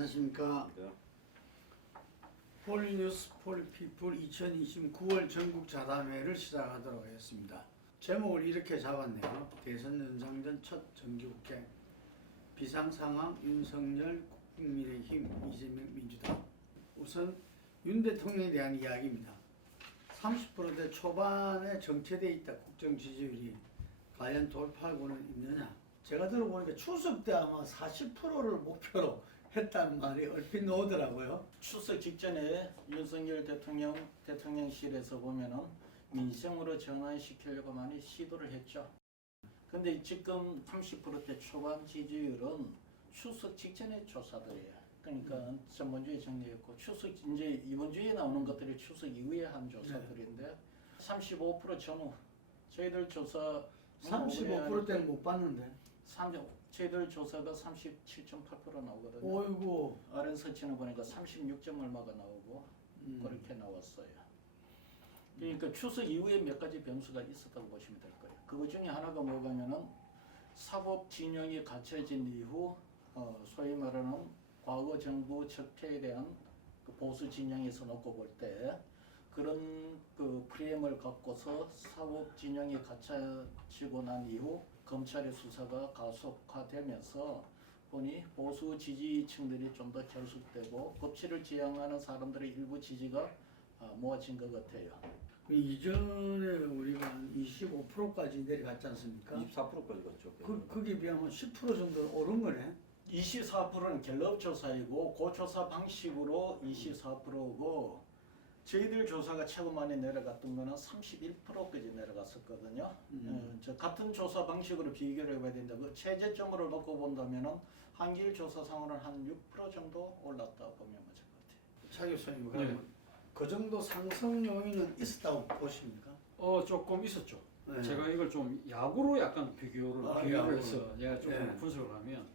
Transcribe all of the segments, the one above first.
안녕하십니까. 폴리뉴스 폴피플 2020 9월 전국 자담회를 시작하도록 하겠습니다. 제목을 이렇게 잡았네요. 대선 연장전 첫 정기국회 비상상황 윤석열 국민의힘 이재명 민주당. 우선 윤 대통령에 대한 이야기입니다. 30%대 초반에 정체되어 있다 국정 지지율이 과연 돌파하고는 있느냐. 제가 들어보니까 추석 때 아마 40%를 목표로 했다는 말이 얼핏 나오더라고요. 추석 직전에 윤석열 대통령실에서 보면은 민생으로 전환시키려고 많이 시도를 했죠. 근데 지금 30%대 초반 지지율은 추석 직전의 조사들이에요. 그러니까 전번주에 정리했고 추석 이제 이번 주에 나오는 것들이 추석 이후에 한 조사들인데 35% 전후 저희들 조사 35%대는 못 봤는데. 저희들 조사가 37.8% 나오거든요. 어이구. 아른 서치는 보니까 36점 얼마가 나오고 그렇게 나왔어요. 그러니까 추석 이후에 몇 가지 변수가 있었다고 보시면 될 거예요. 그거 중에 하나가 뭐냐면은 사법 진영이 갖춰진 이후 소위 말하는 과거 정부 적폐에 대한 그 보수 진영에서 놓고 볼 때 그런 그 프레임을 갖고서 사법 진영이 갖춰지고 난 이후 검찰의 수사가 가속화되면서 보니 보수 지지층들이 좀 더 결속되고 법치를 지향하는 사람들의 일부 지지가 모아진 것 같아요. 그 이전에 우리가 한 25%까지 내려갔지 않습니까? 24%까지 갔죠. 거기에 비하면 10% 정도는 오른 거네. 24%는 갤럽 조사이고 그 조사 방식으로 24%고 저희들 조사가 최고 많이 내려갔던 거는 31%까지 내려갔었거든요. 저 같은 조사 방식으로 비교를 해봐야 되는데 그 최저점으로 놓고 본다면은 한길 조사상으로는 한 6% 정도 올랐다 보면 맞을 것 같아요. 차 교수님, 그러면 그 정도 상승 요인은 있었다고 보십니까? 조금 있었죠. 네. 제가 이걸 좀 야구로 약간 비교를 야구로. 해서 제가 조금 네. 분석을 하면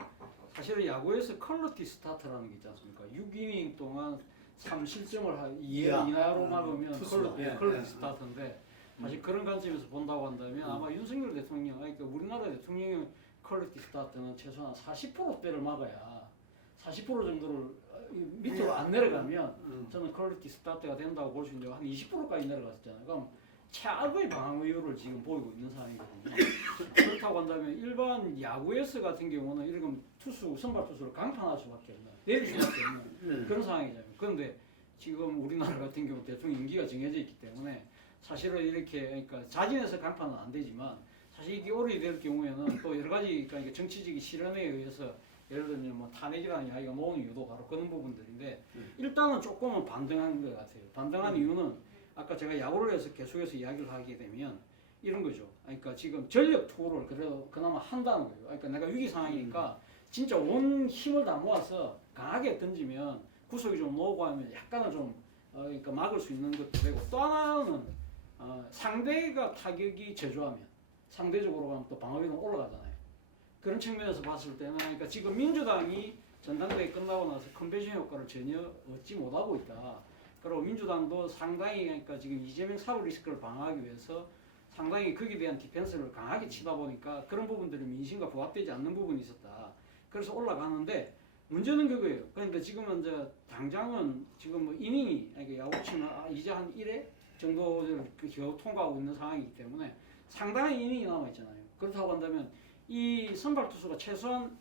사실은 야구에서 퀄리티 스타트라는 게 있지 않습니까? 6이닝 동안 3실점을 이하로 막으면 투수가. 퀄리티 스타트인데 사실 그런 관점에서 본다고 한다면 아마 윤석열 대통령, 그러니까 우리나라 대통령의 퀄리티 스타트는 최소한 40%대를 막아야 40% 정도를 밑으로 안 내려가면 저는 퀄리티 스타트가 된다고 볼 수 있는데 한 20%까지 내려갔었잖아요. 그럼 최악의 방어율을 지금 보이고 있는 상황이거든요. 그렇다고 한다면 일반 야구에서 같은 경우는 이런 선발 투수를 강판할 수밖에 없는, 내릴 수밖에 없는 그런 상황이잖아요. 그런데 지금 우리나라 같은 경우 대통령 임기가 정해져 있기 때문에 사실은 이렇게 그러니까 자진해서 강판은 안 되지만 사실 이게 오래될 경우에는 또 여러 가지 그러니까 정치적인 실현에 의해서 예를 들면 뭐 탄핵이라는 이야기가 나오는 이유도 바로 그런 부분들인데 일단은 조금은 반등한 것 같아요. 반등한 이유는 아까 제가 야구를 해서 계속해서 이야기를 하게 되면 이런 거죠. 그러니까 지금 전력 투구를 그래도 그나마 한다는 거예요. 그러니까 내가 위기 상황이니까 진짜 온 힘을 다 모아서 강하게 던지면 구속이 좀 나오고 하면 약간은 좀 그러니까 막을 수 있는 것도 되고 또 하나는 상대가 타격이 저조하면 상대적으로 가면 또 방어율은 올라가잖아요. 그런 측면에서 봤을 때는 그러니까 지금 민주당이 전당대회 끝나고 나서 컨벤션 효과를 전혀 얻지 못하고 있다. 그리고 민주당도 상당히 그러니까 지금 이재명 사법 리스크를 방어하기 위해서 상당히 거기에 대한 디펜스를 강하게 치다 보니까 그런 부분들이 민심과 부합되지 않는 부분이 있었다. 그래서 올라가는데 문제는 그거예요. 그런데 지금은 이제 당장은 지금 뭐 이닝이 그러니까 야구치면 이제 한 1회 정도를 겨우 통과하고 있는 상황이기 때문에 상당한 이닝이 남아 있잖아요. 그렇다고 한다면 이 선발 투수가 최소한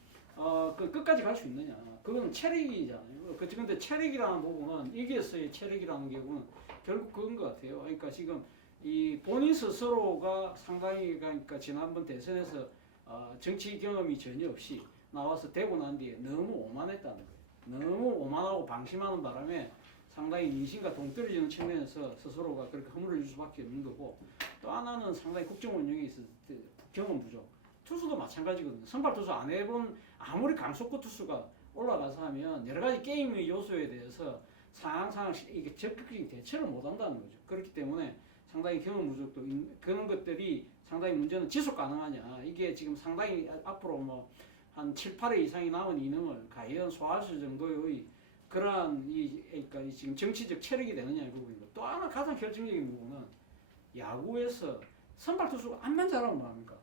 그 끝까지 갈 수 있느냐? 그거는 체력이잖아요. 근데 체력이라는 부분은 일기에서의 체력이라는 경우는 결국 그건 것 같아요. 그러니까 지금 이 본인 스스로가 상당히 그러니까 지난번 대선에서 정치 경험이 전혀 없이 나와서 되고 난 뒤에 너무 오만했다는 거예요. 너무 오만하고 방심하는 바람에 상당히 민심과 동떨어지는 측면에서 스스로가 그렇게 허물을 줄 수밖에 없는 거고 또 하나는 상당히 국정 운영에 있어서 경험 부족. 투수도 마찬가지거든요. 선발 투수 안 해본 아무리 강속구 투수가 올라가서 하면 여러 가지 게임의 요소에 대해서 상황 이게 적극적인 대처를 못 한다는 거죠. 그렇기 때문에 상당히 경험 부족도 그런 것들이 상당히 문제는 지속 가능하냐. 이게 지금 상당히 앞으로 뭐 한 7, 8회 이상이 남은 이닝을 과연 소화할 수 정도의 그러한 그러니까 지금 정치적 체력이 되느냐의 부분이고 또 하나 가장 결정적인 부분은 야구에서 선발 투수가 안만 잘하면 뭐합니까?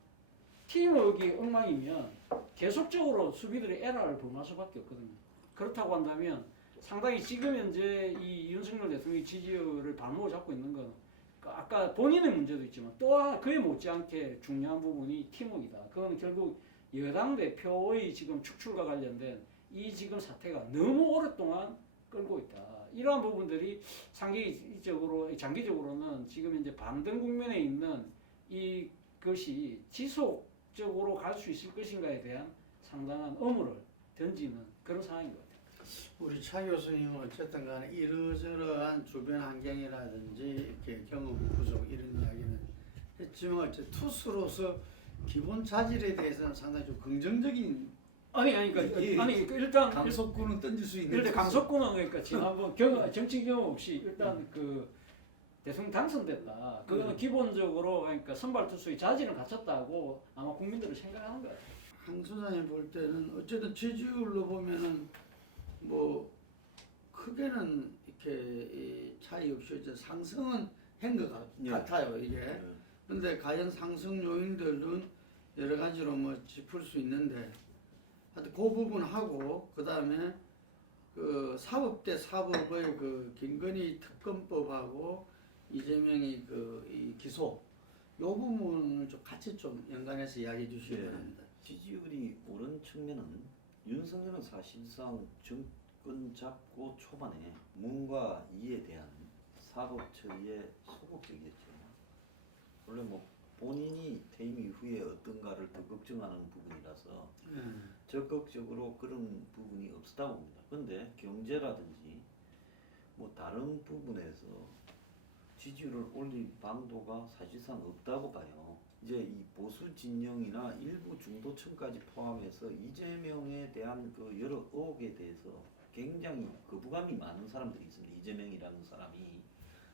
팀워크가 엉망이면 계속적으로 수비들이 에러를 범할 수밖에 없거든요. 그렇다고 한다면 상당히 지금 현재 이 윤석열 대통령의 지지율을 발목을 잡고 있는 건 아까 본인의 문제도 있지만 또 그에 못지않게 중요한 부분이 팀워크이다. 그건 결국 여당 대표의 지금 축출과 관련된 이 지금 사태가 너무 오랫동안 끌고 있다. 이러한 부분들이 장기적으로는 지금 이제 반등 국면에 있는 이것이 지속적으로 갈 수 있을 것인가에 대한 상당한 의무를 던지는 그런 상황인 것 같아요. 우리 차 교수님은 어쨌든 간에 이러저러한 주변 환경이라든지 이렇게 경험 부족 이런 이야기는 했지만 어쨌든 투수로서 기본 자질에 대해서는 상당히 좀 긍정적인 일단 강속구는 던질 수 있는 일단 강석구는 그러니까 지난번 정치 경험 없이 일단 그 대통령 당선됐다. 그거는 기본적으로 그러니까 선발 투수의 자질을 갖췄다고 아마 국민들은 생각하는 거예요. 한 소장님 볼 때는 어쨌든 지지율로 보면은 뭐 크게는 이렇게 차이 없이 이제 상승은 한 것 같아요 이게. 근데 과연 상승 요인들은 여러 가지로 뭐 짚을 수 있는데 하여튼 그 부분하고 그 다음에 그 사법대 사법의 그 김건희 특검법하고 이재명이 이 기소 요 부분을 좀 같이 좀 연관해서 이야기해 주시기 바랍니다. 지지율이 오른 측면은 윤석열은 사실상 정권 잡고 초반에 문과 이에 대한 사법 처리에 소극적이었죠. 원래 뭐 본인이 퇴임 이후에 어떤가를 더 걱정하는 부분이라서 적극적으로 그런 부분이 없었다고 봅니다. 그런데 경제라든지 뭐 다른 부분에서 지지율을 올릴 방도가 사실상 없다고 봐요. 이제 이 보수 진영이나 일부 중도층까지 포함해서 이재명에 대한 그 여러 의혹에 대해서 굉장히 거부감이 많은 사람들이 있습니다. 이재명이라는 사람이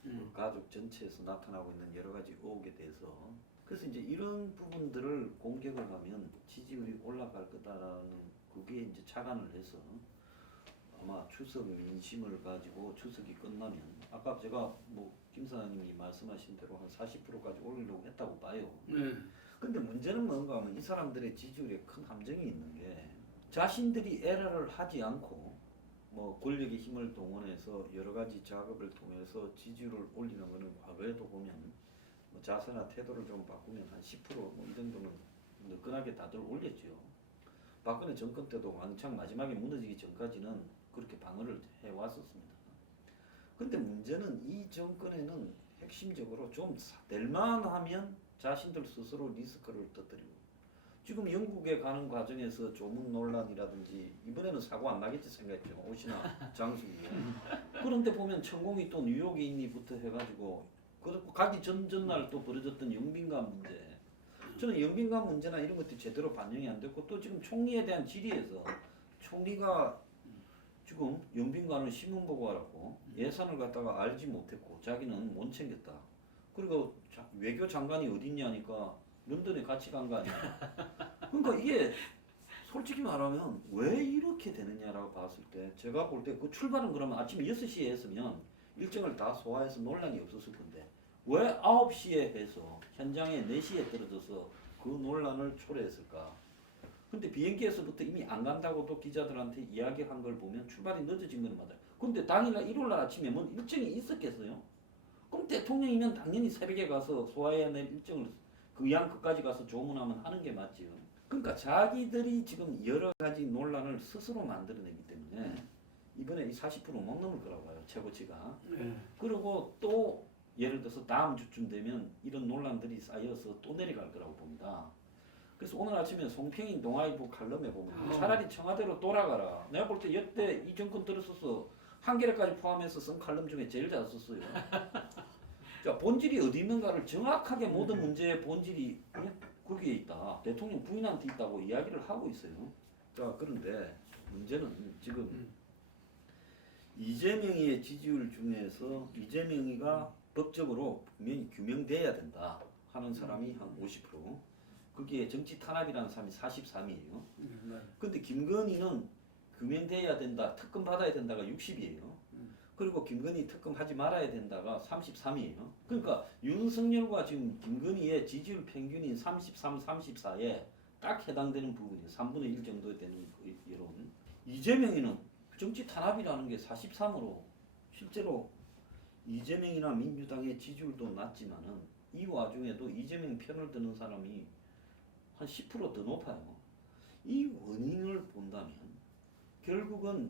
그 가족 전체에서 나타나고 있는 여러 가지 의혹에 대해서 그래서 이제 이런 부분들을 공격을 하면 지지율이 올라갈 거다라는 그게 이제 착안을 해서 아마 추석 민심을 가지고 추석이 끝나면 아까 제가 뭐 김사장님이 말씀하신 대로 한 40%까지 올리려고 했다고 봐요. 근데 문제는 뭔가 하면 이 사람들의 지지율에 큰 함정이 있는 게 자신들이 에러를 하지 않고 뭐 권력의 힘을 동원해서 여러 가지 작업을 통해서 지지율을 올리는 거는 과거에도 보면 뭐 자세나 태도를 좀 바꾸면 한 10%뭐 이 정도는 느긋하게 다들 올렸죠. 박근혜 정권 때도 왕창 마지막에 무너지기 전까지는 그렇게 방어를 해왔었습니다. 근데 문제는 이 정권에는 핵심적으로 좀 될만하면 자신들 스스로 리스크를 터뜨리고 지금 영국에 가는 과정에서 조문 논란이라든지 이번에는 사고 안 나겠지 생각했죠. 옷이나 장수기. 그런데 보면 천공이 또 뉴욕에 있니부터 해가지고 그리고 가기 전날 또 벌어졌던 영빈관 문제. 저는 영빈관 문제나 이런 것들이 제대로 반영이 안 됐고 또 지금 총리에 대한 질의에서 총리가 지금 영빈관을 신문 보고 하라고 예산을 갖다가 알지 못했고 자기는 못 챙겼다. 그리고 외교 장관이 어딨냐니까 런던에 같이 간 거 아니야. 그러니까 이게 솔직히 말하면 왜 이렇게 되느냐라고 봤을 때 제가 볼 때 그 출발은 그러면 아침 6시에 했으면 일정을 다 소화해서 논란이 없었을 건데 왜 9시에 해서 현장에 4시에 떨어져서 그 논란을 초래했을까? 근데 비행기에서부터 이미 안 간다고 또 기자들한테 이야기한 걸 보면 출발이 늦어진 건 맞아요. 근데 당일날 일요일날 아침에 뭔 일정이 있었겠어요? 그럼 대통령이면 당연히 새벽에 가서 소화해야 될 일정을 그양 끝까지 가서 조문하면 하는 게 맞지요. 그러니까 자기들이 지금 여러 가지 논란을 스스로 만들어내기 때문에 이번에 이 40%못 넘을 거라고 봐요. 최고치가. 그리고 또 예를 들어서 다음 주쯤 되면 이런 논란들이 쌓여서 또 내려갈 거라고 봅니다. 그래서 오늘 아침에 송평인 동아일보 칼럼에 보면 차라리 청와대로 돌아가라. 내가 볼 때 역대 이 정권 들었어서 한겨레까지 포함해서 쓴 칼럼 중에 제일 잘 썼어요. 자, 본질이 어디 있는가를 정확하게 모든 문제의 본질이 거기에 있다. 대통령 부인한테 있다고 이야기를 하고 있어요. 자, 그런데 문제는 지금 이재명의 지지율 중에서 이재명이가 법적으로 분명히 규명돼야 된다 하는 사람이 한 50%. 거기에 정치 탄압이라는 사람이 43이에요. 근데 김건희는 규명돼야 된다, 특검 받아야 된다가 60이에요. 그리고 김건희 특검 하지 말아야 된다가 33이에요. 그러니까 윤석열과 지금 김건희의 지지율 평균이 33, 34에 딱 해당되는 부분이에요. 3분의 1 정도 되는 그 여론. 이재명이는 정치 탄압이라는 게 43으로 실제로 이재명이나 민주당의 지지율도 낮지만은 이 와중에도 이재명 편을 드는 사람이 한 10%더 높아요. 이 원인을 본다면 결국은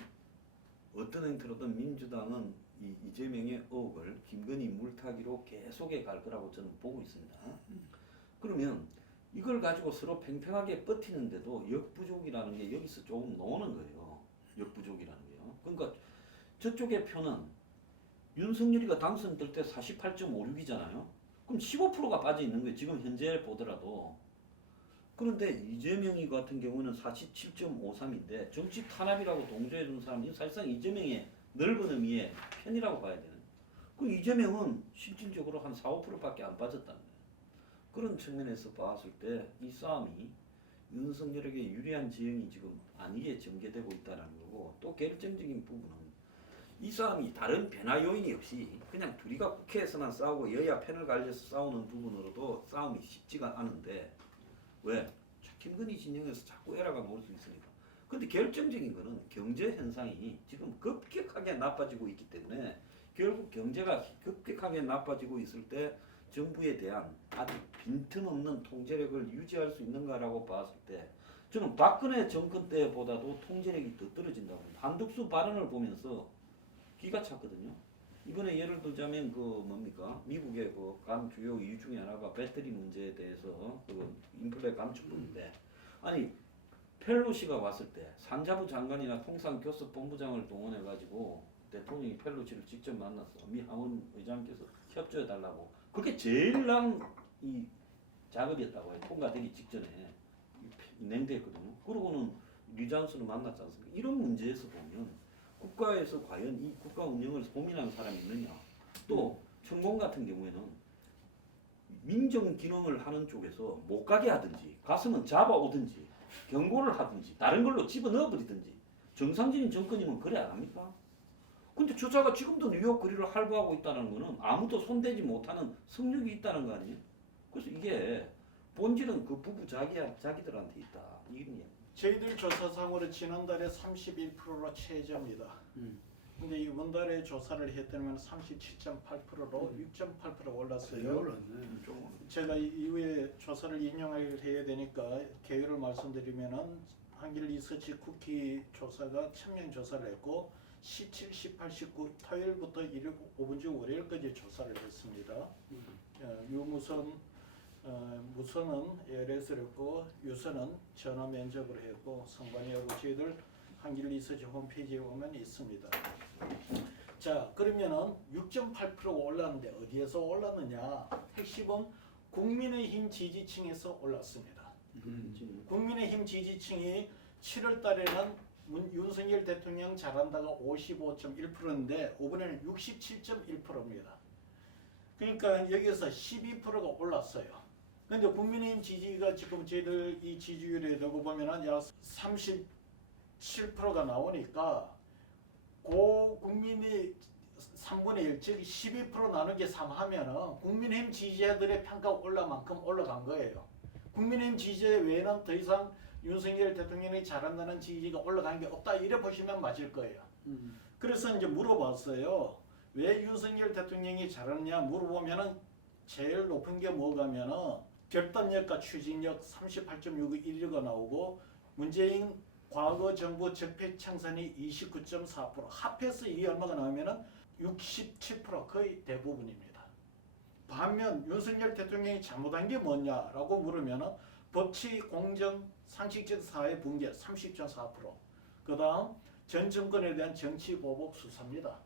어떤 행태로든 민주당은 이재명의 의혹을 김건희 물타기로 계속해 갈 거라고 저는 보고 있습니다. 그러면 이걸 가지고 서로 팽팽하게 버티는데도 역부족이라는 게 여기서 조금 나오는 거예요. 역부족이라는 게요. 그러니까 저쪽의 표는 윤석열이가 당선될 때 48.56이잖아요. 그럼 15%가 빠져 있는 거예요. 지금 현재 보더라도. 그런데 이재명이 같은 경우는 47.53인데 정치 탄압이라고 동조해 준 사람이 사실상 이재명의 넓은 의미의 편이라고 봐야 되는. 그 이재명은 실질적으로 한 4, 5%밖에 안 빠졌다는 거예요. 그런 측면에서 봤을 때 이 싸움이 윤석열에게 유리한 지형이 지금 아니게 전개되고 있다는 거고, 또 결정적인 부분은 이 싸움이 다른 변화 요인이 없이 그냥 둘이가 국회에서만 싸우고 여야 편을 갈려서 싸우는 부분으로도 싸움이 쉽지가 않은데, 왜? 김건희 진영에서 자꾸 에러가 나올 수 있으니까. 근데 결정적인 거는 경제 현상이 지금 급격하게 나빠지고 있기 때문에 결국 경제가 급격하게 나빠지고 있을 때 정부에 대한 아주 빈틈없는 통제력을 유지할 수 있는가라고 봤을 때 저는 박근혜 정권 때보다도 통제력이 더 떨어진다고 봅니다. 한덕수 발언을 보면서 기가 찼거든요. 이번에 예를 들자면 그 뭡니까 미국의 그 주요 이유 중에 하나가 배터리 문제에 대해서 그 인플레 감축법인데, 아니 펠로시가 왔을 때 산자부 장관이나 통상교섭본부장을 동원해 가지고 대통령이 펠로시를 직접 만나서 미 하원 의장께서 협조해 달라고, 그게 제일 난 이 작업이었다고 해요. 통과되기 직전에 냉대했거든요. 그러고는 류장수를 만났지 않습니까? 이런 문제에서 보면 국가에서 과연 이 국가 운영을 고민하는 사람이 있느냐. 또 천공 같은 경우에는 민정 기능을 하는 쪽에서 못 가게 하든지 가서는 잡아오든지 경고를 하든지 다른 걸로 집어넣어 버리든지 정상적인 정권이면 그래 안 합니까? 근데 저자가 지금도 뉴욕 거리를 활보하고 있다는 거는 아무도 손대지 못하는 성력이 있다는 거 아니에요? 그래서 이게 본질은 그 부부 자기들한테 있다. 이게 저희들 조사상으로 지난달에 31%로 최저입니다. 근데 이번 달에 조사를 했더니 37.8%로 6.8% 올랐어요. 올랐네. 제가 이후에 조사를 인용을 해야 되니까 개요를 말씀드리면은 한길 리서치 쿠키 조사가 1000명 조사를 했고 17, 18, 19 토요일부터 일요일, 5분 중 월요일까지 조사를 했습니다. 유무선 무선은 ALS를 했고 유선은 전화 면접을 했고 상관이 여부 저희들 한길 리서치 홈페이지에 오면 있습니다. 자, 그러면은 6.8%가 올랐는데 어디에서 올랐느냐? 핵심은 국민의힘 지지층에서 올랐습니다. 국민의힘 지지층이 7월 달에는 윤석열 대통령 잘한다가 55.1%인데 이번에는 67.1%입니다. 그러니까 여기서 12%가 올랐어요. 근데 국민의힘 지지가 지금 저희들 이 지지율에 두고 보면은 약 37%가 나오니까 고 국민이 3분의 1, 즉 12% 나누기 3 하면은 국민의힘 지지자들의 평가가 올라만큼 올라간 거예요. 국민의힘 지지자 외에는 더 이상 윤석열 대통령이 잘한다는 지지가 올라간 게 없다, 이래 보시면 맞을 거예요. 그래서 이제 물어봤어요. 왜 윤석열 대통령이 잘하느냐 물어보면은 제일 높은 게 뭐가면은 결단력과 추진력 38.616가 나오고 문재인 과거 정부 적폐청산이 29.4%, 합해서 이게 얼마가 나오면은 67%, 거의 대부분입니다. 반면 윤석열 대통령이 잘못한 게 뭐냐라고 물으면은 법치, 공정, 상식적 사회 붕괴 30.4%, 그 다음 전 정권에 대한 정치 보복 수사입니다.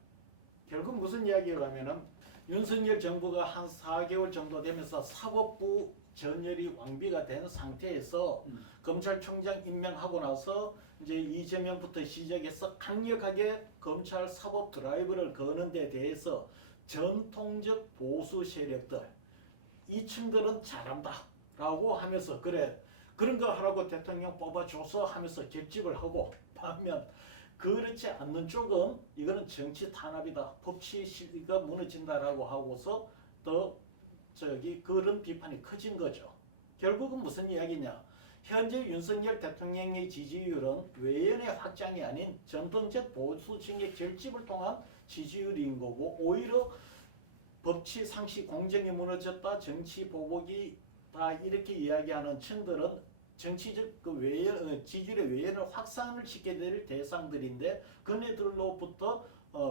결국 무슨 이야기를 하면은 윤석열 정부가 한 4개월 정도 되면서 사법부 전열이 완비가 된 상태에서 검찰총장 임명하고 나서 이제 이재명부터 시작해서 강력하게 검찰 사법 드라이브를 거는 데 대해서 전통적 보수 세력들, 이 층들은 잘한다 라고 하면서 그래 그런 거 하라고 대통령 뽑아줘서 하면서 결집을 하고, 반면 그렇지 않는 쪽은 이거는 정치 탄압이다, 법치 시가 무너진다라고 하고서 더 그런 비판이 커진 거죠. 결국은 무슨 이야기냐? 현재 윤석열 대통령의 지지율은 외연의 확장이 아닌 전통적 보수층의 결집을 통한 지지율인 거고 오히려 법치 상식 공정이 무너졌다 정치 보복이다 이렇게 이야기하는 층들은 정치적 그 외연 지지율의 외연을 확산을 시켜야 될 대상들인데 그네들로부터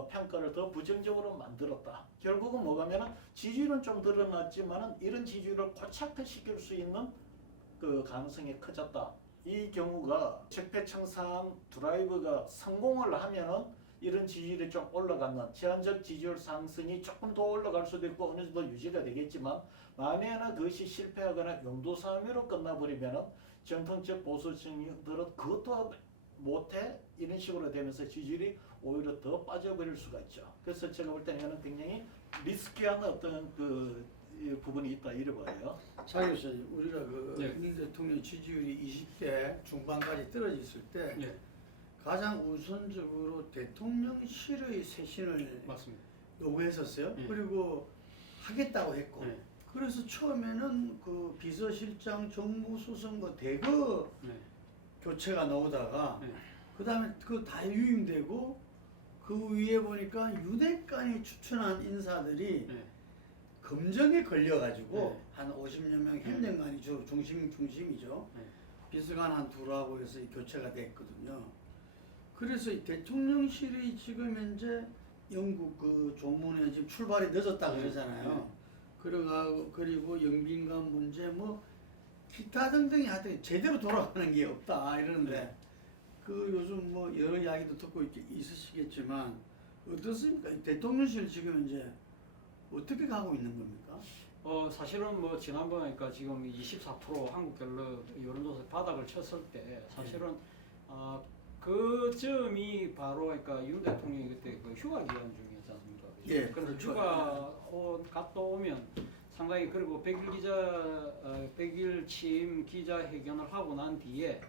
평가를 더 부정적으로 만들었다. 결국은 뭐가면은 지지율은 좀 드러났지만은 이런 지지율을 고착화시킬 수 있는 그 가능성이 커졌다. 이 경우가 적폐청산 드라이브가 성공을 하면은 이런 지지율이 좀 올라가는 제한적 지지율 상승이 조금 더 올라갈 수도 있고 어느 정도 유지가 되겠지만 만약에 그것이 실패하거나 용도사미로 끝나버리면은 정통적 보수층들은 그것도 못해 이런 식으로 되면서 지지율이 오히려 더 빠져버릴 수가 있죠. 그래서 제가 볼 때는 이거는 굉장히 리스키한 어떤 그 부분이 있다 이래 봐요. 차 교수님, 우리가 그 네. 윤 대통령 지지율이 20대 중반까지 떨어졌을 때 예, 가장 우선적으로 대통령실의 쇄신을 맞습니다. 요구했었어요. 예. 그리고 하겠다고 했고. 예, 그래서 처음에는 그 비서실장, 정무수석 뭐 대거 예, 교체가 나오다가 예. 그다음에 그거 다 유임되고 그 위에 보니까 유대관이 추천한 인사들이 예. 검정에 걸려가지고 네. 한 50여 명 행정관이 중심이죠. 네. 비서관 한 둘하고 해서 교체가 됐거든요. 그래서 이 대통령실이 지금 현재 영국 그 조문에 지금 출발이 늦었다 그러잖아요. 그리고 영빈관 문제 뭐 기타 등등이 하여튼 제대로 돌아가는 게 없다 이러는데 그 요즘 뭐 여러 이야기도 듣고 있으시겠지만 어떻습니까? 대통령실 지금 이제 어떻게 가고 있는 겁니까? 사실은 뭐 지난번에 그러니까 지금 24% 한국갤럽 여론조사 바닥을 쳤을 때 사실은 그 점이 바로 그러니까 윤 대통령이 그때 그 휴가 기간 중이었지 않습니까? 예, 그래서 그렇죠. 휴가 갔다 오면 상당히 그리고 100일 취임 기자회견을 하고 난 뒤에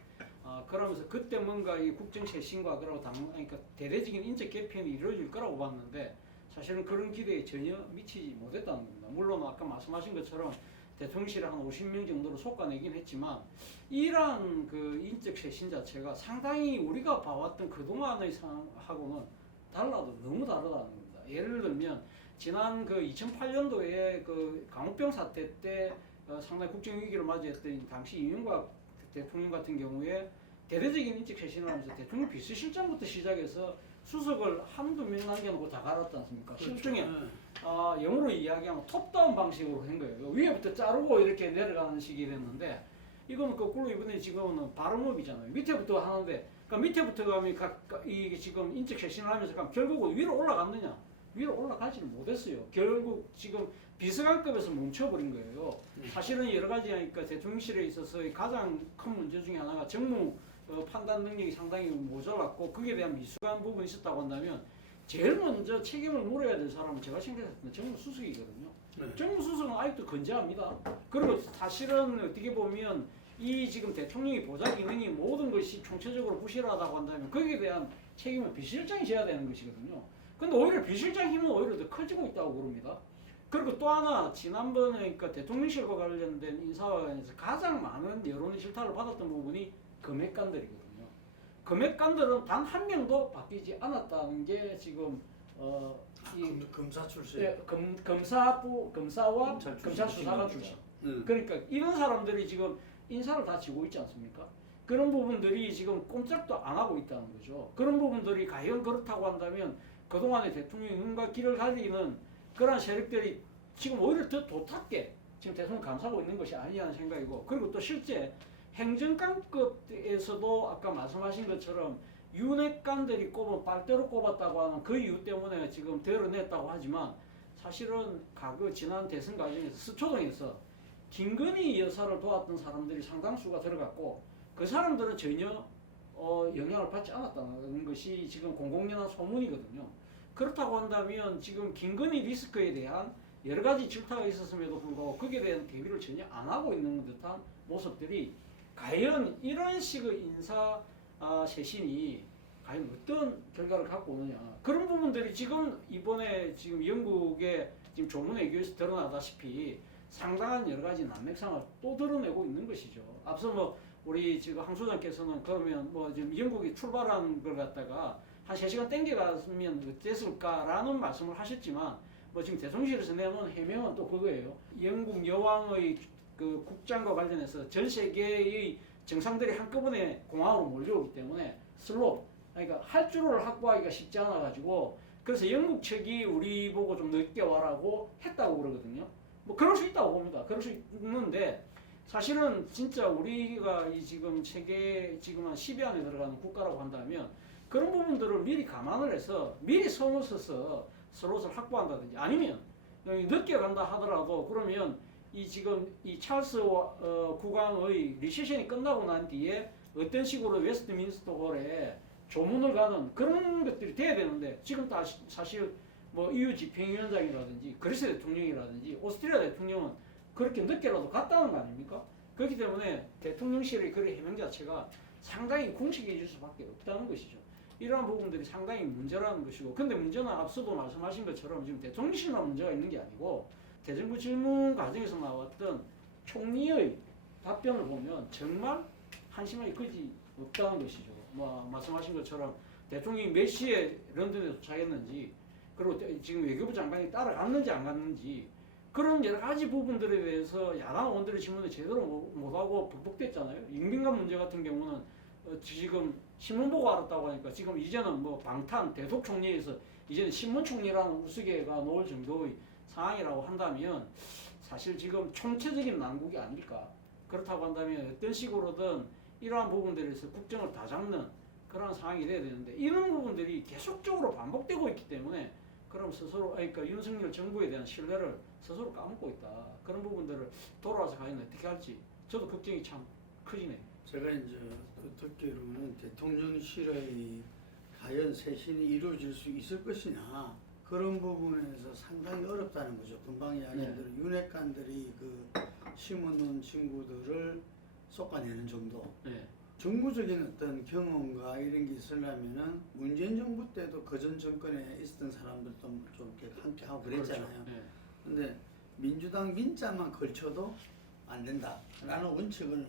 그러면서 그때 뭔가 이 국정 쇄신과 그러니까 대대적인 인적 개편이 이루어질 거라고 봤는데 사실은 그런 기대에 전혀 미치지 못했다는 겁니다. 물론 아까 말씀하신 것처럼 대통령실에 한 50명 정도로 솎아내긴 했지만 이러한 그 인적 쇄신 자체가 상당히 우리가 봐왔던 그동안의 상황하고는 달라도 너무 다르다는 겁니다. 예를 들면 지난 그 2008년도에 그 강우병 사태 때 상당히 국정위기를 맞이했던 당시 이명박 대통령 같은 경우에 대대적인 인적 쇄신을 하면서 대통령 비서실장부터 시작해서 수석을 한두 명 남겨놓고 다 갈았지 않습니까? 그렇죠. 실중에 네. 영어로 이야기하면 톱다운 방식으로 한 거예요. 위에부터 자르고 이렇게 내려가는 식이 됐는데 이거는 거꾸로 이번에 지금은 바람업이잖아요. 밑에부터 하는데 그러니까 밑에부터 가면 이게 지금 인적 쇄신을 하면서 가면 결국은 위로 올라갔느냐? 위로 올라가지를 못했어요. 결국 지금 비서관급에서 멈춰버린 거예요. 사실은 여러 가지 하니까 대통령실에 있어서의 가장 큰 문제 중에 하나가 정무 판단 능력이 상당히 모자랐고 거기에 대한 미숙한 부분이 있었다고 한다면 제일 먼저 책임을 물어야 될 사람은 제가 생각했을 때 정무수석이거든요. 네. 정무수석은 아직도 건재합니다. 그리고 사실은 어떻게 보면 이 지금 대통령의 보좌 기능이 모든 것이 총체적으로 부실하다고 한다면 거기에 대한 책임은 비서실장이 져야 되는 것이거든요. 근데 오히려 비서실장 힘은 오히려 더 커지고 있다고 그럽니다. 그리고 또 하나 지난번에 그러니까 대통령실과 관련된 인사와 관련해서 가장 많은 여론의 실타를 받았던 부분이 금액관들이거든요. 금액관들은 단 한 명도 바뀌지 않았다는 게 지금 검사 출신. 검사와 검찰 검찰 수사관 출신. 출신. 그러니까 이런 사람들이 지금 인사를 다 지고 있지 않습니까? 그런 부분들이 지금 꼼짝도 안 하고 있다는 거죠. 그런 부분들이 과연 그렇다고 한다면 그동안의 대통령이 눈과 귀를 가리는 그런 세력들이 지금 오히려 더 도탔게 지금 대통령 감싸고 있는 것이 아니냐는 생각이고 그리고 또 실제 행정관급에서도 아까 말씀하신 것처럼 윤핵관들이 빨대로 꼽았다고 하는 그 이유 때문에 지금 드러냈다고 하지만 사실은 지난 대선 과정에서 서초동에서 김건희 여사를 도왔던 사람들이 상당수가 들어갔고 그 사람들은 전혀 영향을 받지 않았다는 것이 지금 공공연한 소문이거든요. 그렇다고 한다면 지금 김건희 리스크에 대한 여러 가지 질타가 있었음에도 불구하고 거기에 대한 대비를 전혀 안 하고 있는 듯한 모습들이 과연 이런 식의 인사 쇄신이 과연 어떤 결과를 갖고 오느냐 그런 부분들이 지금 이번에 지금 영국의 지금 조문외교에서 드러나다시피 상당한 여러 가지 난맥상을 또 드러내고 있는 것이죠. 앞서 뭐 우리 지금 황 소장께서는 그러면 뭐 지금 영국이 출발한 걸 갖다가 한 3시간 땡겨갔으면 어땠을까라는 말씀을 하셨지만 뭐 지금 대통령실에서 내놓은 해명은 또 그거예요. 영국 여왕의 그 국장과 관련해서 전 세계의 정상들이 한꺼번에 공항으로 몰려오기 때문에 슬롯, 그러니까 할주로를 확보하기가 쉽지 않아 가지고 그래서 영국 측이 우리 보고 좀 늦게 와라고 했다고 그러거든요. 뭐 그럴 수 있다고 봅니다. 그럴 수 있는데 사실은 진짜 우리가 이 지금 세계 지금 한 10위 안에 들어가는 국가라고 한다면 그런 부분들을 미리 감안을 해서 미리 선을 써서 슬롯을 확보한다든지 아니면 늦게 간다 하더라도 그러면 이 지금 이 찰스 국왕의 리셉션이 끝나고 난 뒤에 어떤 식으로 웨스트민스터 홀에 조문을 가는 그런 것들이 돼야 되는데 지금 다 사실 뭐 EU 집행위원장이라든지 그리스 대통령이라든지 오스트리아 대통령은 그렇게 늦게라도 갔다는 거 아닙니까? 그렇기 때문에 대통령실의 그런 해명 자체가 상당히 공식해질 수밖에 없다는 것이죠. 이러한 부분들이 상당히 문제라는 것이고 근데 문제는 앞서도 말씀하신 것처럼 지금 대통령실만 문제가 있는 게 아니고 대정부 질문 과정에서 나왔던 총리의 답변을 보면 정말 한심하게 그지 없다는 것이죠. 뭐 말씀하신 것처럼 대통령이 몇 시에 런던에 도착했는지 그리고 지금 외교부 장관이 따라갔는지 안 갔는지 그런 여러 가지 부분들에 대해서 야당 의원들의 질문을 제대로 못하고 북복됐잖아요. 임빈관 문제 같은 경우는 지금 신문 보고 알았다고 하니까 지금 이제는 뭐 방탄 대속 총리에서 이제는 신문 총리라는 우스개가 놓을 정도의 상황이라고 한다면 사실 지금 총체적인 난국이 아닐까. 그렇다고 한다면 어떤 식으로든 이러한 부분들에서 국정을 다 잡는 그런 상황이 돼야 되는데 이런 부분들이 계속적으로 반복되고 있기 때문에 그럼 스스로 그러니까 윤석열 정부에 대한 신뢰를 스스로 까먹고 있다. 그런 부분들을 돌아와서 과연 어떻게 할지 저도 걱정이 참 커지네요. 제가 이제 듣기로는 대통령실의 과연 쇄신이 이루어질 수 있을 것이냐 그런 부분에서 상당히 어렵다는 거죠. 금방 이야기한 대로 윤핵관들이 그 심어놓은 친구들을 쏟아내는 정도. 네. 정부적인 어떤 경험과 이런 게 있으려면은 문재인 정부 때도 그전 정권에 있었던 사람들도 좀 이렇게 함께 하고 그랬잖아요. 그렇죠. 네. 근데 민주당 민자만 걸쳐도 안 된다라는 원칙을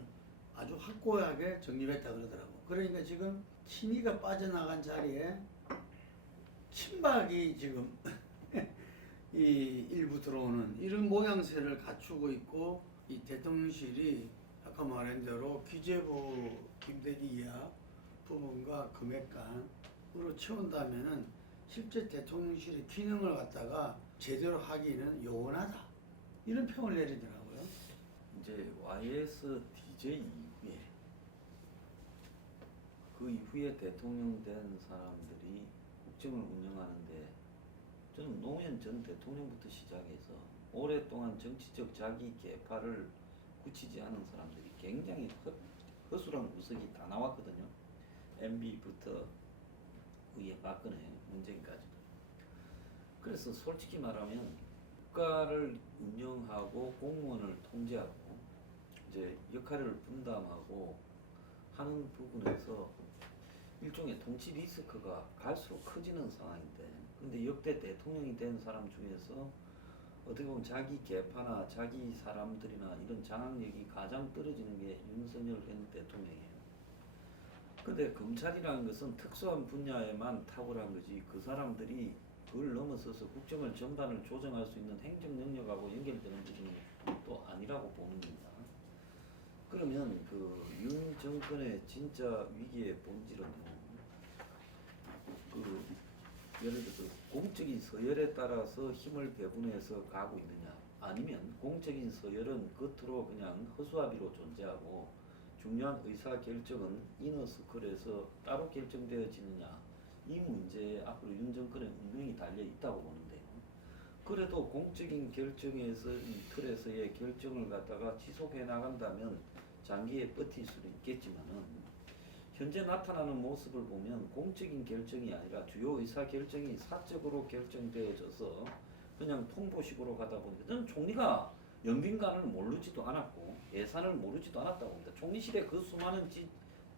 아주 확고하게 정립했다 그러더라고. 그러니까 지금 친이가 빠져나간 자리에 친박이 지금 이 일부 들어오는 이런 모양새를 갖추고 있고 이 대통령실이 아까 말한 대로 기재부 김대기 이하 부분과 금액간으로 채운다면은 실제 대통령실의 기능을 갖다가 제대로 하기는 요원하다 이런 평을 내리더라고요. 이제 YS DJ 이후에 그 이후에 대통령 된 사람들이 국정을 운영하는데 저는 노무현 전 대통령부터 시작해서 오랫동안 정치적 자기 계파를 굳히지 않은 사람들이 굉장히 허술한 구석이 다 나왔거든요. MB부터 의회 박근혜 문재인까지도. 그래서 솔직히 말하면 국가를 운영하고 공무원을 통제하고 이제 역할을 분담하고 하는 부분에서 일종의 통치 리스크가 갈수록 커지는 상황인데 근데 역대 대통령이 된 사람 중에서 어떻게 보면 자기 계파나 자기 사람들이나 이런 장악력이 가장 떨어지는 게 윤석열 현 대통령이에요. 근데 검찰이라는 것은 특수한 분야에만 탁월한 거지 그 사람들이 그걸 넘어서서 국정을 전반을 조정할 수 있는 행정 능력하고 연결되는 부분이 또 아니라고 보는 겁니다. 그러면 그 윤 정권의 진짜 위기의 본질은 그 예를 들어서 공적인 서열에 따라서 힘을 배분해서 가고 있느냐 아니면 공적인 서열은 겉으로 그냥 허수아비로 존재하고 중요한 의사결정은 이너서클에서 따로 결정되어지느냐 이 문제에 앞으로 윤 정권의 운명이 달려 있다고 보는데요. 그래도 공적인 결정에서 이 틀에서의 결정을 갖다가 지속해 나간다면 장기에 버틸 수는 있겠지만은 현재 나타나는 모습을 보면 공적인 결정이 아니라 주요 의사 결정이 사적으로 결정되어져서 그냥 통보식으로 가다 보니까 저는 총리가 영빈관을 모르지도 않았고 예산을 모르지도 않았다고 봅니다. 총리실의 그 수많은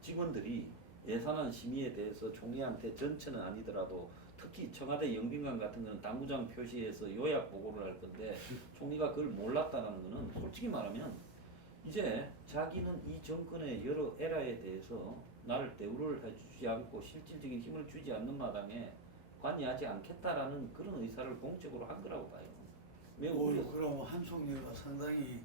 직원들이 예산안 심의에 대해서 총리한테 전체는 아니더라도 특히 청와대 영빈관 같은 거는 당구장 표시해서 요약 보고를 할 건데 총리가 그걸 몰랐다는 거는 솔직히 말하면 이제 자기는 이 정권의 여러 에라에 대해서 나를 대우를 해주지 않고 실질적인 힘을 주지 않는 마당에 관여하지 않겠다라는 그런 의사를 공적으로 한 거라고 봐요. 매우 오, 우려. 그럼 한총리가 상당히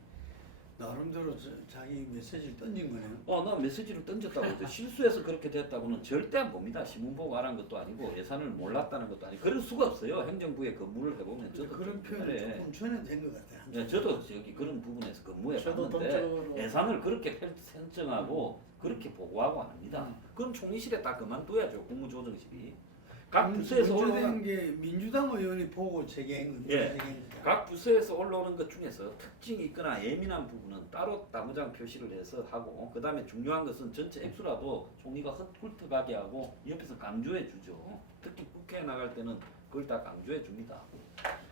나름대로 자기 메시지를 던진 거네요. 난 메시지를 던졌다고 해도 실수해서 그렇게 됐다고는 절대 안 봅니다. 신문 보고 알은 것도 아니고 예산을 몰랐다는 것도 아니고 그럴 수가 없어요. 행정부에 근무를 해보면 저도 그런 표현이 옛날에 조금 전에 된 것 같아요. 네, 저도 저기 그런 부분에서 근무해 저도 봤는데 동적으로 예산을 그렇게 설정하고 그렇게 보고하고 안 합니다. 그럼 총리실에 딱 그만둬야죠. 국무조정실이. 각 부서에서 올라오는 문제된 게 민주당 의원이 보고 제기한 겁니다. 예. 제기한 각 부서에서 올라오는 것 중에서 특징이 있거나 예민한 부분은 따로 나무장 표시를 해서 하고 그 다음에 중요한 것은 전체 액수라도 총리가 훑어가게 하고 옆에서 강조해 주죠. 특히 국회에 나갈 때는 그걸 다 강조해 줍니다.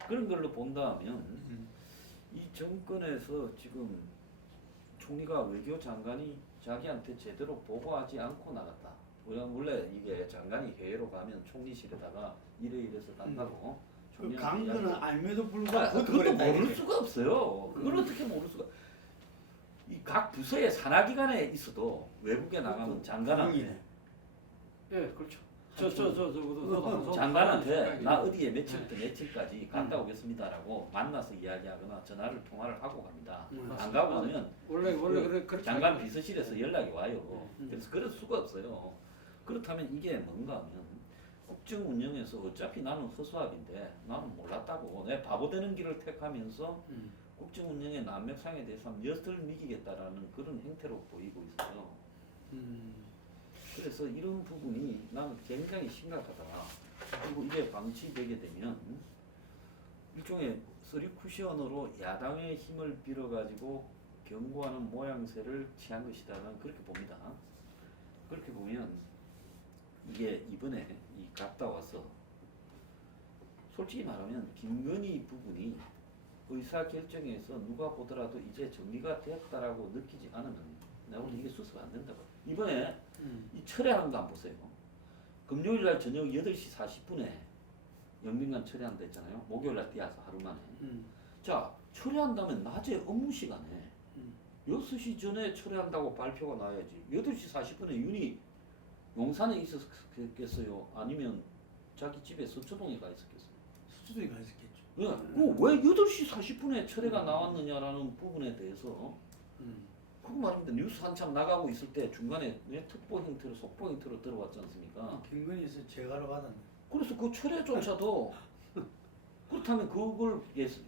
그런 걸로 본다면 이 정권에서 지금 총리가 외교장관이 자기한테 제대로 보고하지 않고 나갔다. 원래 이게 장관이 해외로 가면 총리실에다가 이래서 간다고 그 총리한테 간 거는 이야기- 알매도 불구하고 그것도 그랬다, 모를 이게. 수가 없어요. 그걸 어떻게 모를 수가? 이 각 부서의 산하기관에 있어도 외국에 나가면 장관한테 예, 그렇죠. 저도 장관한테 나 어디에 며칠부터 며칠까지 갔다 오겠습니다라고 만나서 이야기하거나 전화를 통화를 하고 갑니다. 안 가고 하면 원래 그렇게 장관 하죠. 비서실에서 연락이 와요. 음. 그래서 그럴 수가 없어요. 그렇다면 이게 뭔가 하면 국정 운영에서 어차피 나는 허수아비인데 나는 몰랐다고 내 바보 되는 길을 택하면서 국정 운영의 난맥상에 대해서 엿을 미기겠다라는 그런 행태로 보이고 있어요. 그래서 이런 부분이 나는 굉장히 심각하다. 그리고 이게 방치되게 되면 일종의 쓰리 쿠션으로 야당의 힘을 빌어가지고 경고하는 모양새를 취한 것이다. 는 그렇게 봅니다. 그렇게 보면 이게 이번에 이 갔다 와서 솔직히 말하면 김건희 부분이 의사결정에서 누가 보더라도 이제 정리가 되었다라고 느끼지 않으면 내가 보기엔 이게 수습 안 된다고. 이번에 이 철회하는 거 한번 보세요. 금요일 날 저녁 8시 40분에 영빈관 철회한다 했잖아요. 목요일 날 띄어서 하루 만에. 자, 철회한다면 낮에 업무 시간에 6시 전에 철회한다고 발표가 나야지. 8시 40분에 윤이 용산에 있었겠어요? 아니면 자기 집에 서초동에 가 있었겠어요? 수준이 가 있었겠죠. 왜 8시 40분에 철회가 나왔느냐라는 부분에 대해서 그거 말입니다. 뉴스 한참 나가고 있을 때 중간에 특보 형태로 속보 형태로 들어왔지 않습니까? 김건희에서 제가를 받았네. 그래서 그 철회조차도 그렇다면 그걸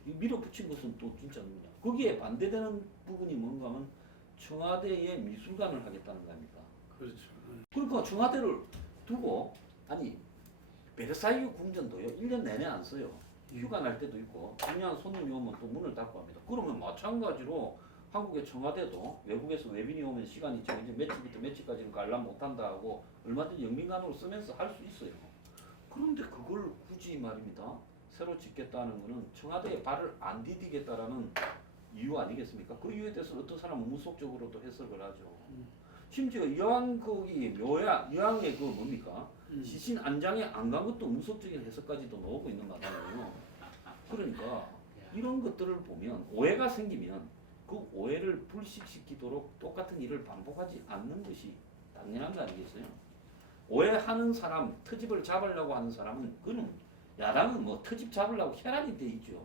밀어붙인 것은 또 진짜 누구냐? 거기에 반대되는 부분이 뭔가 하면 청와대에 미술관을 하겠다는 거 아닙니까? 그렇죠. 그러니까 청와대를 두고 아니 베르사유 궁전도요 1년 내내 안 써요. 휴가 날 때도 있고 중요한 손님이 오면 또 문을 닫고 합니다. 그러면 마찬가지로 한국의 청와대도 외국에서 외빈이 오면 시간이 정해져 며칠부터 며칠까지는 관람 못한다 하고 얼마든지 영빈관으로 쓰면서 할 수 있어요. 그런데 그걸 굳이 말입니다. 새로 짓겠다는 것은 청와대에 발을 안 디디겠다라는 이유 아니겠습니까? 그 이유에 대해서 어떤 사람은 무속적으로도 해석을 하죠. 심지어 이왕 거기 이왕의 그 뭡니까? 시신 안장에 안 간 것도 무속적인 해석까지도 나오고 있는 마당이에요. 그러니까 이런 것들을 보면 오해가 생기면 그 오해를 불식시키도록 똑같은 일을 반복하지 않는 것이 당연한 거 아니겠어요? 오해하는 사람, 트집을 잡으려고 하는 사람은 그는 야당은 뭐 트집 잡으려고 혈안이 돼 있죠.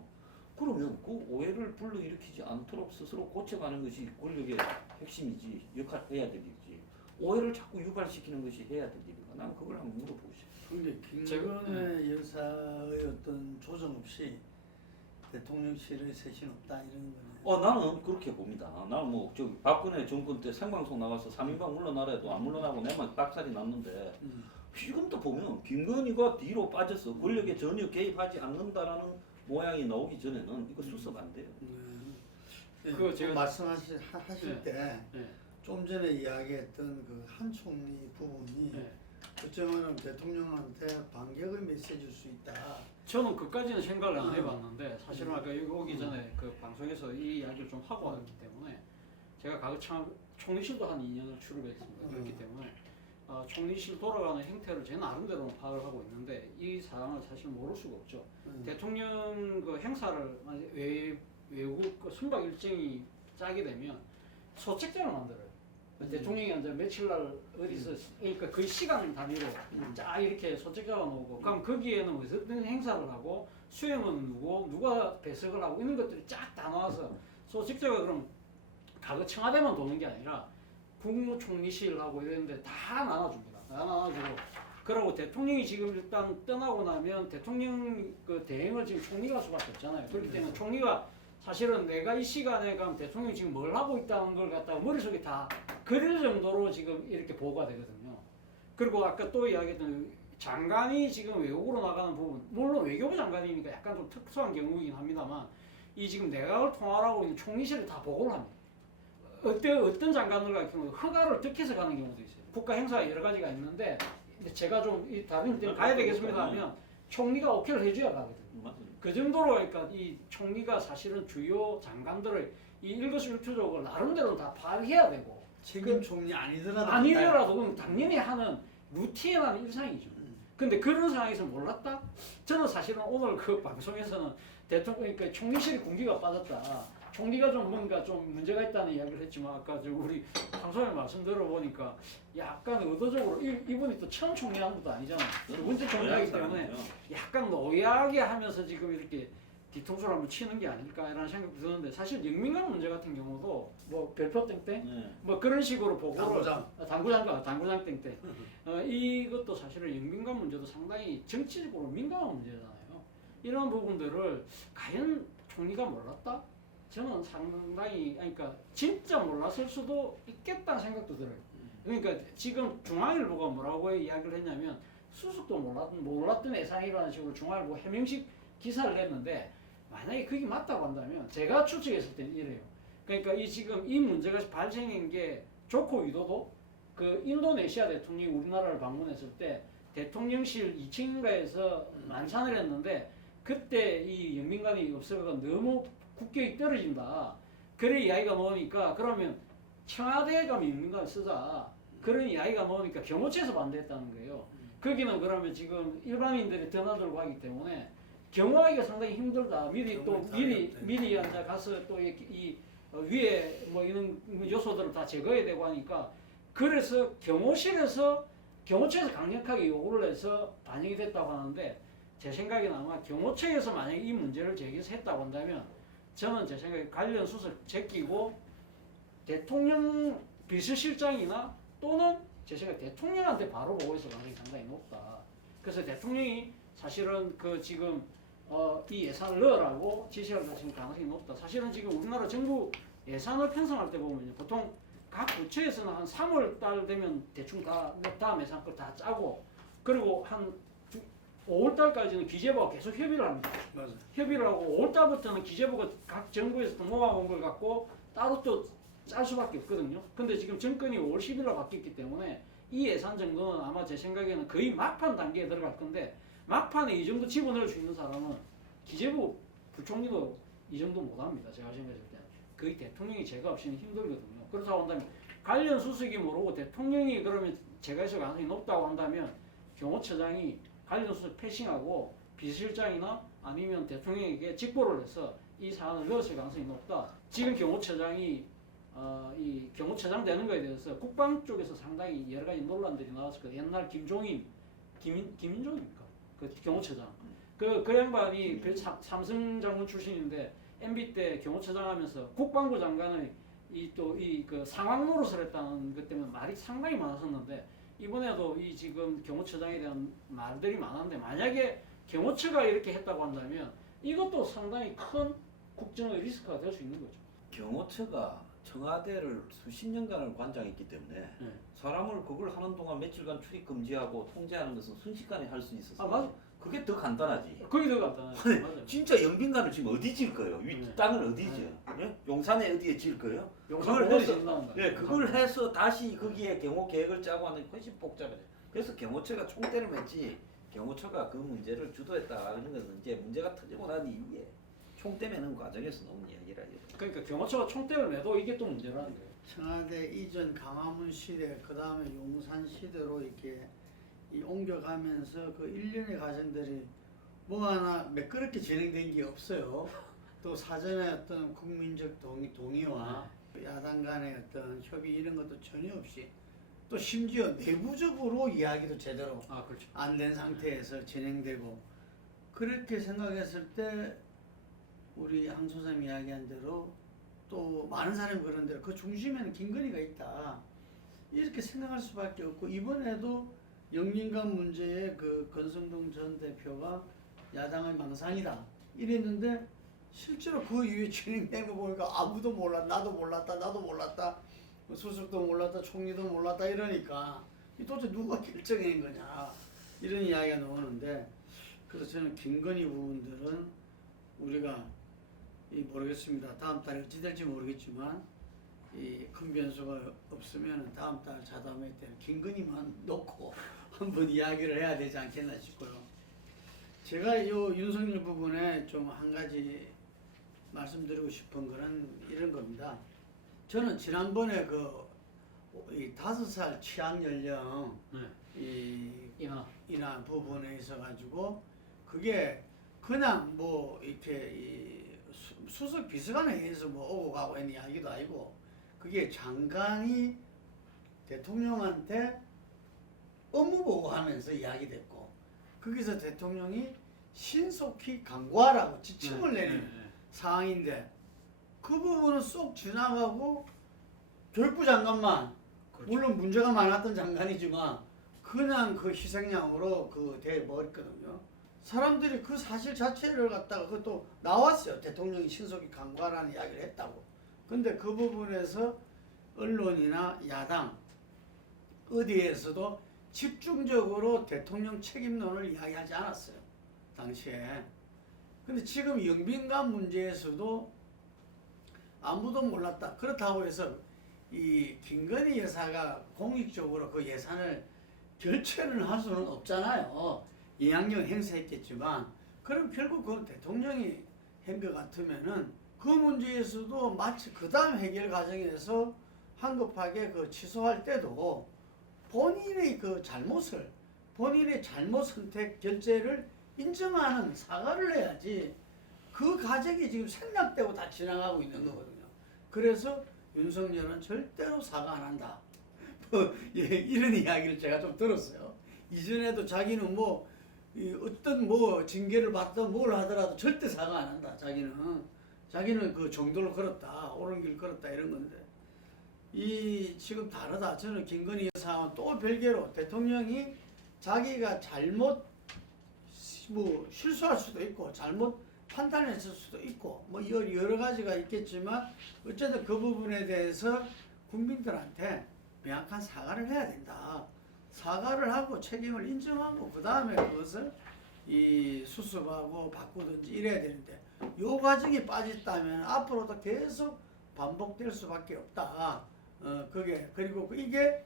그러면 그 오해를 불러일으키지 않도록 스스로 고쳐가는 것이 권력의 핵심이지 역할해야 될 일이지. 오해를 자꾸 유발시키는 것이 해야 될 일인가? 난 그걸 한번 물어보고 싶어요. 근데 김건희 여사의 어떤 조정 없이 대통령실의 쇄신 없다 이런 거는. 나는 그렇게 봅니다. 나는 뭐 저기 박근혜 정권 때 생방송 나가서 3인방 물러나라 해도 안 물러나고 내만 빡살이 났는데 지금도 보면 김건희가 뒤로 빠져서 권력에 전혀 개입하지 않는다라는 모양이 나오기 전에는 이거 수습 안 돼요. 그거 제가- 말씀하실 네. 때 네. 좀 전에 이야기했던 그 한 총리 부분이 네. 어쩌면 대통령한테 반격의 메시지일 수 있다. 저는 그까지는 생각을 안 해봤는데 사실은 아까 여기 오기 전에 그 방송에서 이 이야기를 좀 하고 왔기 때문에 제가 가급적 총리실도 한 2년을 출입했습니다. 그렇기 때문에 총리실 돌아가는 행태를 제 나름대로는 파악을 하고 있는데 이 사항을 사실 모를 수가 없죠. 대통령 그 행사를 만약에 외국 그 순방 일정이 짜게 되면 소책자를 만들어요. 대통령이 이제 며칠 날 어디서 그러니까 그 시간 단위로 쫙 이렇게 소책자가 나오고 그럼 거기에는 어떤 행사를 하고 수행은 누가 배석을 하고 이런 것들이 쫙 다 나와서 소책자가 그럼 과거 청와대만 도는 게 아니라 국무총리실하고 이런데 다 나눠줍니다. 다 나눠주고 그러고 대통령이 지금 일단 떠나고 나면 대통령 그 대행을 지금 총리가 할 수밖에 없잖아요. 그렇기 때문에 총리가 사실은 내가 이 시간에 가면 대통령이 지금 뭘 하고 있다는 걸 갖다가 머릿속에 다 그릴 정도로 지금 이렇게 보고가 되거든요. 그리고 아까 또 이야기했던 장관이 지금 외국으로 나가는 부분, 물론 외교부 장관이니까 약간 좀 특수한 경우이긴 합니다만 이 지금 내각을 통할하고 있는 총리실을 다 보고를 합니다. 어떤 장관들 같은 경우 허가를 득해서 가는 경우도 있어요. 국가 행사가 여러 가지가 있는데 제가 좀 다른 데 가야 되겠습니다 하면 총리가 오케이를 해줘야 가거든요. 그 정도로 그러니까 이 총리가 사실은 주요 장관들을 이 일거수일투족을 나름대로 다 파악해야 되고 책임 총리 아니더라도 아니더라도 그건 당연히 하는 루틴한 일상이죠. 근데 그런 상황에서 몰랐다? 저는 사실은 오늘 그 방송에서는 대통령 그러니까 총리실이 군기가 빠졌다. 총리가 좀 뭔가 좀 문제가 있다는 이야기를 했지만 아까 저 우리 방송에 말씀 들어보니까 약간 의도적으로 이분이 또 처음 총리한 것도 아니잖아요. 두 번째 총리이기 때문에 약간 노약하게 하면서 지금 이렇게 뒤통수를 한번 치는 게 아닐까라는 생각도 드는데 사실 영민관 문제 같은 경우도 뭐 별표 땡땡 뭐 그런 식으로 보고를 당구장 땡땡 이것도 사실은 영민관 문제도 상당히 정치적으로 민감한 문제잖아요. 이런 부분들을 과연 총리가 몰랐다? 저는 상당히 그러니까 진짜 몰랐을 수도 있겠다는 생각도 들어요. 그러니까 지금 중앙일보가 뭐라고 이야기를 했냐면 수석도 몰랐던 예상이라는 식으로 중앙일보 해명식 기사를 냈는데 만약에 그게 맞다고 한다면 제가 추측했을 때는 이래요. 그러니까 지금 이 문제가 발생한 게 조코 위도도 그 인도네시아 대통령이 우리나라를 방문했을 때 대통령실 2층인가에서 만찬을 했는데 그때 이 영민관이 없어가 너무 국격이 떨어진다. 그런 이야기가 나오니까 그러면 청와대에 가면 영민관을 쓰자. 그런 이야기가 나오니까 경호처에서 반대했다는 거예요. 거기는 그러면 지금 일반인들이 드나들고 하기 때문에 경호하기가 상당히 힘들다. 미리 앉아 가서 또 이 위에 뭐 이런 요소들을 다 제거해야 되고 하니까 그래서 경호처에서 강력하게 요구를 해서 반영이 됐다고 하는데 제 생각에는 아마 경호처에서 만약에 이 문제를 제기해서 했다고 한다면 저는 제 생각에 관련 수석 제끼고 대통령 비서실장이나 또는 제 생각에 대통령한테 바로 보고해서 가능성이 상당히 높다. 그래서 대통령이 사실은 그 지금 이 예산을 넣으라고 지시를 하신 가능성이 높다. 사실은 지금 우리나라 정부 예산을 편성할 때 보면 보통 각 부처에서는 한 3월 달 되면 대충 다 다음 예산 걸 다 짜고 그리고 한 5월 달까지는 기재부와 계속 협의를 합니다. 맞아. 협의를 하고 5월 달부터는 기재부가 각 정부에서 모아온 걸 갖고 따로 또 짤 수밖에 없거든요. 근데 지금 정권이 5월 10일로 바뀌었기 때문에 이 예산 정도는 아마 제 생각에는 거의 막판 단계에 들어갈 건데 막판에 이 정도 집어넣을 수 있는 사람은 기재부 부총리도 이 정도 못합니다. 제가 생각했을 때 거의 대통령이 제가 없이는 힘들거든요. 그렇다고 한다면 관련 수석이 모르고 대통령이 그러면 제가 있을 가능성이 높다고 한다면 경호처장이 관련 수석 패싱하고 비서실장이나 아니면 대통령에게 직보를 해서 이 사안을 넣었을 가능성이 높다. 지금 경호처장이 이 경호처장 되는 거에 대해서 국방 쪽에서 상당히 여러 가지 논란들이 나왔을 거예요. 옛날 김인종입니까? 그 경호처장. 그 양반이 삼성 장군 출신인데 MB 때 경호처장 하면서 국방부 장관의 그 상황 노릇을 했다는 것 때문에 말이 상당히 많았었는데 이번에도 이 지금 경호처장에 대한 말들이 많았는데 만약에 경호처가 이렇게 했다고 한다면 이것도 상당히 큰 국정의 리스크가 될 수 있는 거죠. 경호처가 청와대를 수십 년간을 관장했기 때문에 사람을 그걸 하는 동안 며칠간 출입 금지하고 통제하는 것은 순식간에 할 수 있었어요. 맞아. 그게 더 간단하지. 그게 더 간단하죠. 맞아요. 진짜 영빈관을 지금 어디 질 거예요? 땅을 어디 지어? 예? 용산에 어디에 질 거예요? 그걸 해서 그걸 해서 다시 거기에 경호 계획을 짜고 하는 훨씬 복잡해요. 그래서 경호처가 총대를 맸지. 경호처가 그 문제를 주도했다는 것은 이제 문제가 터지고 난 이후에 총대 매는 과정에서 나온 이야기라. 그러니까 경호처가 총대를 매도 이게 또 문제라는 거예요. 청와대 이전 강화문 시대 그 다음에 용산 시대로 이렇게 옮겨가면서 그 일련의 과정들이 뭐 하나 매끄럽게 진행된 게 없어요. 또 사전에 어떤 국민적 동의와 야당 간의 어떤 협의 이런 것도 전혀 없이 또 심지어 내부적으로 이야기도 제대로 아 그렇죠. 안 된 상태에서 진행되고 그렇게 생각했을 때 우리 항 소장님 이야기한 대로 또 많은 사람이 그런 대로 그 중심에는 김건희가 있다 이렇게 생각할 수밖에 없고 이번에도 영민감 문제에 그 권성동 전 대표가 야당의 망상이다 이랬는데 실제로 그 이후에 진행된 거 보니까 아무도 몰랐 나도 몰랐다 수석도 몰랐다 총리도 몰랐다 이러니까 이 도대체 누가 결정한 거냐 이런 이야기가 나오는데 그래서 저는 김건희 부분들은 우리가 모르겠습니다. 다음 달에 어찌 될지 모르겠지만 이 큰 변수가 없으면 다음 달 자담회 때는 김건희만 놓고 한번 이야기를 해야 되지 않겠나 싶고요. 제가 이 윤석열 부분에 좀 한 가지 말씀드리고 싶은 거는 이런 겁니다. 저는 지난번에 이 5살 취향 연령 이 인하 부분에 있어 가지고 그게 그냥 뭐 이렇게 이 수석 비서관회의에서 뭐 오고 가고 하는 이야기도 아니고 그게 장관이 대통령한테 업무 보고하면서 이야기됐고 거기서 대통령이 신속히 강구하라고 지침을 내리는 상황인데 그 부분은 쏙 지나가고 교육부 장관만 그렇죠. 물론 문제가 많았던 장관이지만 그냥 그 희생양으로 돼버렸거든요. 사람들이 그 사실 자체를 갖다가 그것도 나왔어요. 대통령이 신속히 강구하라는 이야기를 했다고. 근데 그 부분에서 언론이나 야당 어디에서도 집중적으로 대통령 책임론을 이야기하지 않았어요. 당시에. 근데 지금 영빈관 문제에서도 아무도 몰랐다. 그렇다고 해서 이 김건희 여사가 공익적으로 그 예산을 결제를 할 수는 없잖아요. 영향력을 행사했겠지만 그럼 결국 그 대통령이 한 것 같으면은 그 문제에서도 마치 그 다음 해결 과정에서 한급하게 그 취소할 때도 본인의 그 잘못을 본인의 잘못 선택 결제를 인정하는 사과를 해야지 그 과정이 지금 생략되고 다 지나가고 있는 거거든요. 그래서 윤석열은 절대로 사과 안 한다. 예, 이런 이야기를 제가 좀 들었어요. 이전에도 자기는 어떤 징계를 받든 뭘 하더라도 절대 사과 안 한다. 자기는 그 정도를 걸었다. 옳은 길 걸었다. 이런 건데. 지금 다르다. 저는 김건희 여사와 또 별개로 대통령이 자기가 잘못 실수할 수도 있고 잘못 판단했을 수도 있고 여러 가지가 있겠지만 어쨌든 그 부분에 대해서 국민들한테 명확한 사과를 해야 된다. 사과를 하고 책임을 인정하고 그 다음에 그것을 수습하고 바꾸든지 이래야 되는데 요 과정이 빠졌다면 앞으로도 계속 반복될 수밖에 없다. 그리고 이게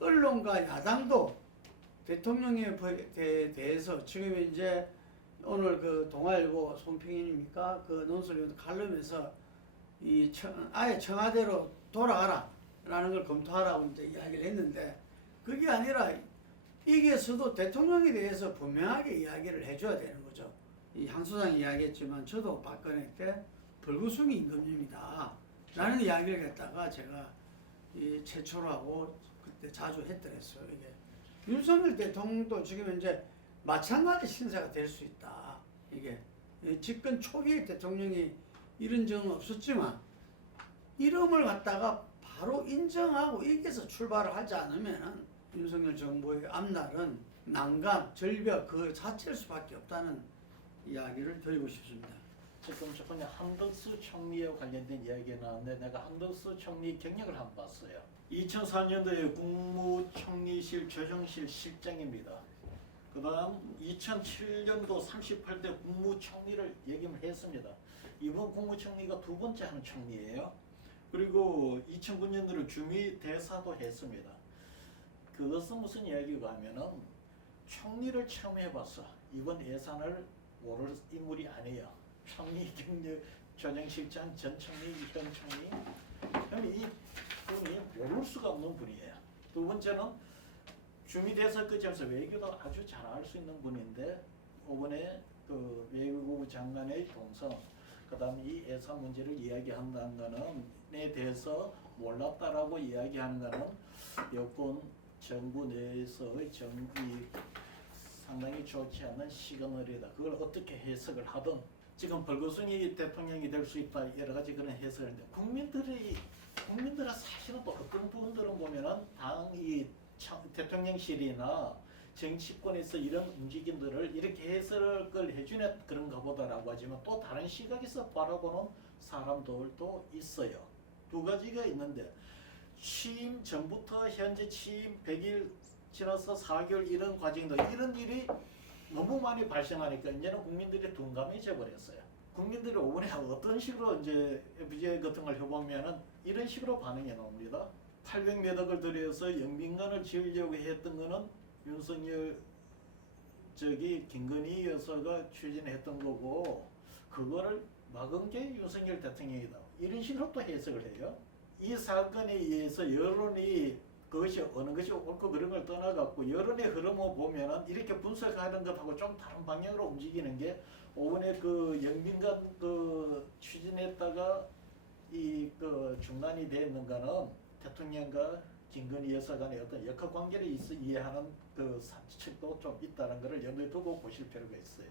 언론과 야당도 대통령에 대해서 지금 이제 오늘 그 동아일보 손평인입니까? 그 논설위원 칼럼에서 아예 청와대로 돌아가라라는 걸 검토하라고 이제 이야기를 했는데 그게 아니라 이게서도 대통령에 대해서 분명하게 이야기를 해줘야 되는 거죠. 양 소장이 이야기했지만 저도 박근혜 때 벌구숭이 임금님이다 라는 이야기를 했다가 제가 최초로 하고 그때 자주 했더랬어요. 이게 윤석열 대통령도 지금 이제 마찬가지 신세가 될 수 있다. 이게 집권 초기에 대통령이 이런 적은 없었지만 이름을 갖다가 바로 인정하고 여기서 출발을 하지 않으면은 윤석열 정부의 앞날은 난감, 절벽 그 자체일 수밖에 없다는 이야기를 드리고 싶습니다. 지금 저번에 한덕수 총리와 관련된 이야기가 나왔는데 내가 한덕수 총리 경력을 한번 봤어요. 2004년도에 국무총리실 조정실 실장입니다. 그 다음 2007년도 38대 국무총리를 역임을 했습니다. 이번 국무총리가 두 번째 하는 총리예요. 그리고 2009년도로 주미대사도 했습니다. 그것은 무슨 이야기가 하면은 총리를 처음 해봤어. 이번 예산을 모를 인물이 아니에요. 총리 경력, 조정실장, 전 총리, 현 총리. 그럼 이 분이 모를 수가 없는 분이에요. 두 번째는 주미대사 끝에서 외교도 아주 잘 할 수 있는 분인데 이번에 그 외교부 장관의 동선, 그다음에 이 예산 문제를 이야기한다는 거는에 대해서 몰랐다라고 이야기하는 거는 여권 정부 내에서의 정이 상당히 좋지 않은 시그널이다. 그걸 어떻게 해석을 하든 지금 벌거숭이 대통령이 될 수 있다 여러 가지 그런 해석을 했는데 국민들은 사실은 또 어떤 부분들은 보면은 당이 대통령실이나 정치권에서 이런 움직임들을 이렇게 해석을 해주는 그런가 보다라고 하지만 또 다른 시각에서 바라보는 사람들도 있어요. 두 가지가 있는데 취임 전부터 현재 취임 100일 지나서 4개월 이런 과정도 이런 일이 너무 많이 발생하니까 이제는 국민들이 둔감해져 버렸어요. 국민들이 이번에 어떤 식으로 이제 FJ 같은 걸 해보면은 이런 식으로 반응이 나옵니다. 800몇 억을 들여서 영빈관을 지으려고 했던 거는 윤석열 김건희 여사가 추진했던 거고 그거를 막은 게 윤석열 대통령이다. 이런 식으로 또 해석을 해요. 이 사건에 의해서 여론이 그것이 어느 것이 옳고 그런 걸 떠나갖고 여론의 흐름을 보면은 이렇게 분석하는 것하고 좀 다른 방향으로 움직이는 게 오번에 그 영빈관 그 추진했다가 이 그 중단이 됐는가는 대통령과 김건희 여사 간의 어떤 역학 관계를 이해하는 그 측도 좀 있다는 것을 염두에 두고 보실 필요가 있어요.